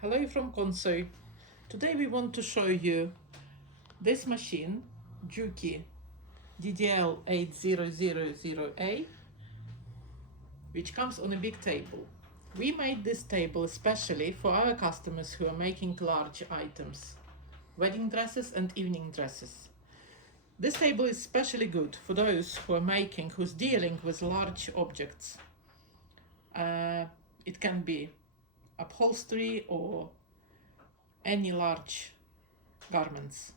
Hello from Konso. Today we want to show you this machine, Juki DDL-8000A, which comes on a big table. We made this table especially for our customers who are making large items, wedding dresses and evening dresses. This table is especially good for those who's dealing with large objects. It can be upholstery or any large garments.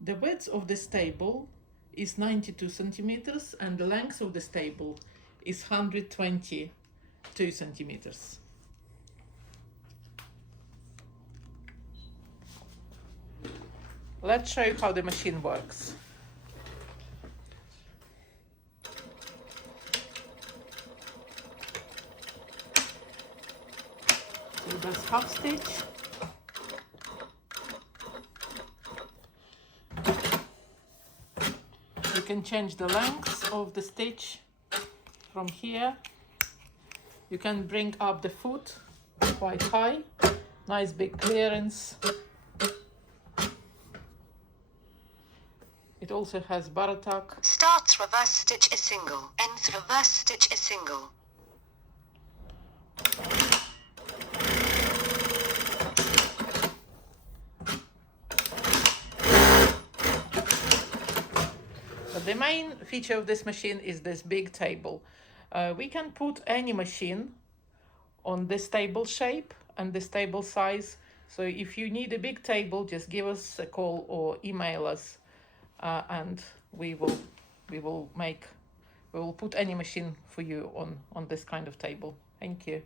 The width of this table is 92 centimeters and the length of this table is 122 centimeters. Let's show you how the machine works. It does half stitch. You can change the length of the stitch from here. You can bring up the foot quite high, nice big clearance. It also has bar tuck. Starts reverse stitch a single, ends reverse stitch a single. But the main feature of this machine is this big table. We can put any machine on this table shape and this table size. So if you need a big table, just give us a call or email us, and we will put any machine for you on this kind of table. Thank you.